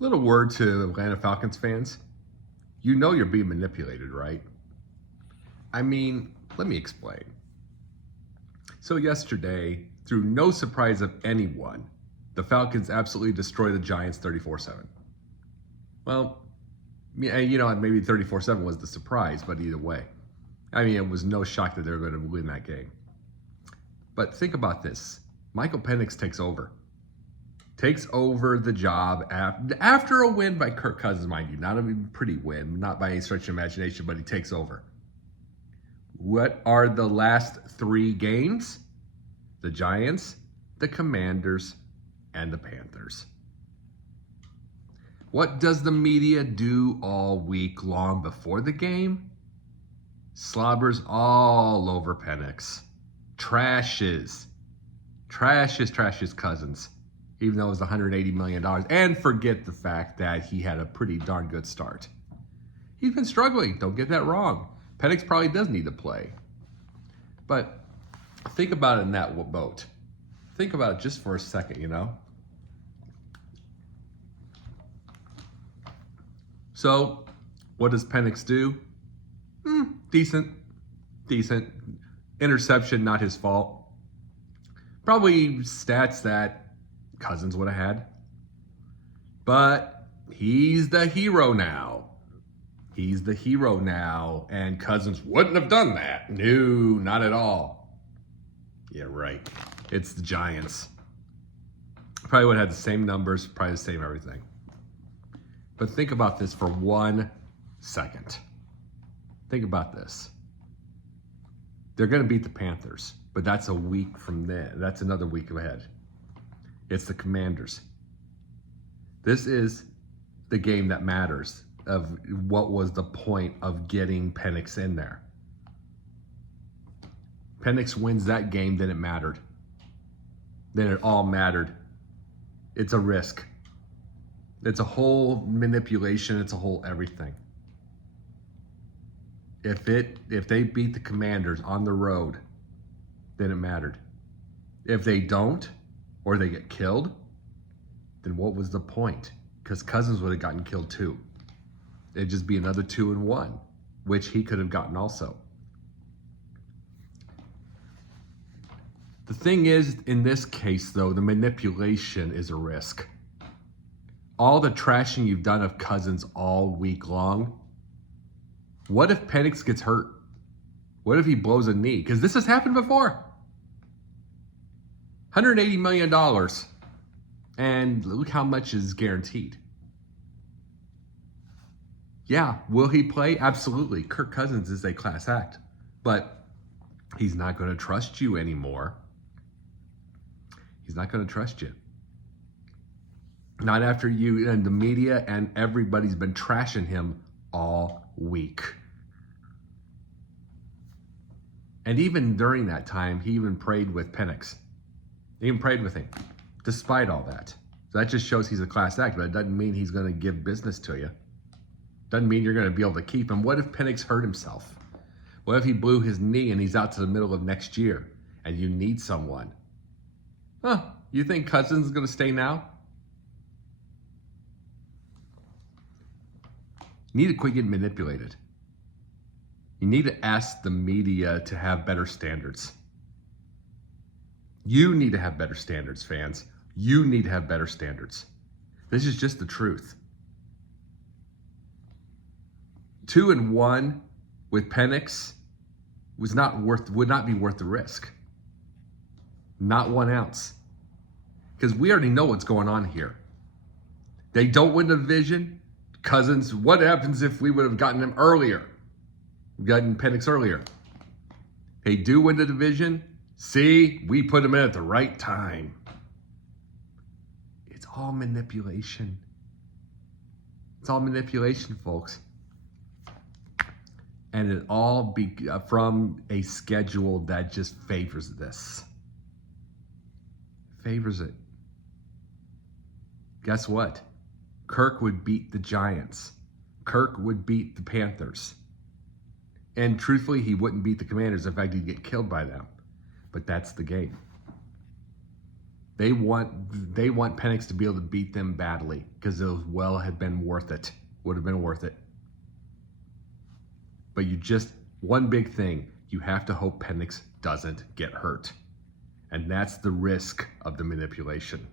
Little word to Atlanta Falcons fans. You know you're being manipulated, right? I mean, let me explain. So yesterday, through no surprise of anyone, the Falcons absolutely destroyed the Giants 34-7. Well, maybe 34-7 was the surprise, but either way. I mean, it was no shock that they were going to win that game. But think about this. Michael Penix takes over the job after a win by Kirk Cousins, mind you. Not a pretty win, not by any stretch of imagination, but he takes over. What are the last three games? The Giants, the Commanders, and the Panthers. What does the media do all week long before the game? Slobbers all over Penix. Trashes Cousins, even though it was $180 million. And forget the fact that he had a pretty darn good start. He's been struggling, don't get that wrong. Penix probably does need to play. But think about it in that boat. Think about it just for a second, So, what does Penix do? Decent. Interception, not his fault. Probably stats that Cousins would have had. But he's the hero now. And Cousins wouldn't have done that. No, not at all. Yeah, right. It's the Giants. Probably would have had the same numbers, probably the same everything. But think about this for 1 second. Think about this. They're going to beat the Panthers, but that's a week from there. That's another week ahead. It's the Commanders. This is the game that matters of what was the point of getting Penix in there. Penix wins that game, then it mattered. Then it all mattered. It's a risk. It's a whole manipulation. It's a whole everything. If they beat the Commanders on the road, then it mattered. If they don't, or they get killed, then what was the point? Because Cousins would have gotten killed too. It'd just be another 2-1, which he could have gotten also. The thing is, in this case though, the manipulation is a risk. All the trashing you've done of Cousins all week long, what if Penix gets hurt? What if he blows a knee? Because this has happened before. $180 million. And look how much is guaranteed. Yeah, will he play? Absolutely. Kirk Cousins is a class act. But he's not going to trust you anymore. He's not going to trust you. Not after you and the media and everybody's been trashing him all week. And even during that time, he even prayed with Penix. He even prayed with him, despite all that. So that just shows he's a class act, but it doesn't mean he's going to give business to you. Doesn't mean you're going to be able to keep him. What if Penix hurt himself? What if he blew his knee and he's out to the middle of next year and you need someone? You think Cousins is going to stay now? You need to quit getting manipulated. You need to ask the media to have better standards. You need to have better standards, fans. You need to have better standards. This is just the truth. 2-1 with Penix would not be worth the risk. Not 1 ounce. Because we already know what's going on here. They don't win the division. Cousins, what happens if we would have gotten him earlier? Gotten Penix earlier. They do win the division. See, we put him in at the right time. It's all manipulation. It's all manipulation, folks. And it all be from a schedule that just favors this. Favors it. Guess what? Kirk would beat the Giants. Kirk would beat the Panthers. And truthfully, he wouldn't beat the Commanders. In fact, he'd get killed by them. But that's the game. They want Penix to be able to beat them badly because it well had been worth it. Would have been worth it. But one big thing, you have to hope Penix doesn't get hurt. And that's the risk of the manipulation.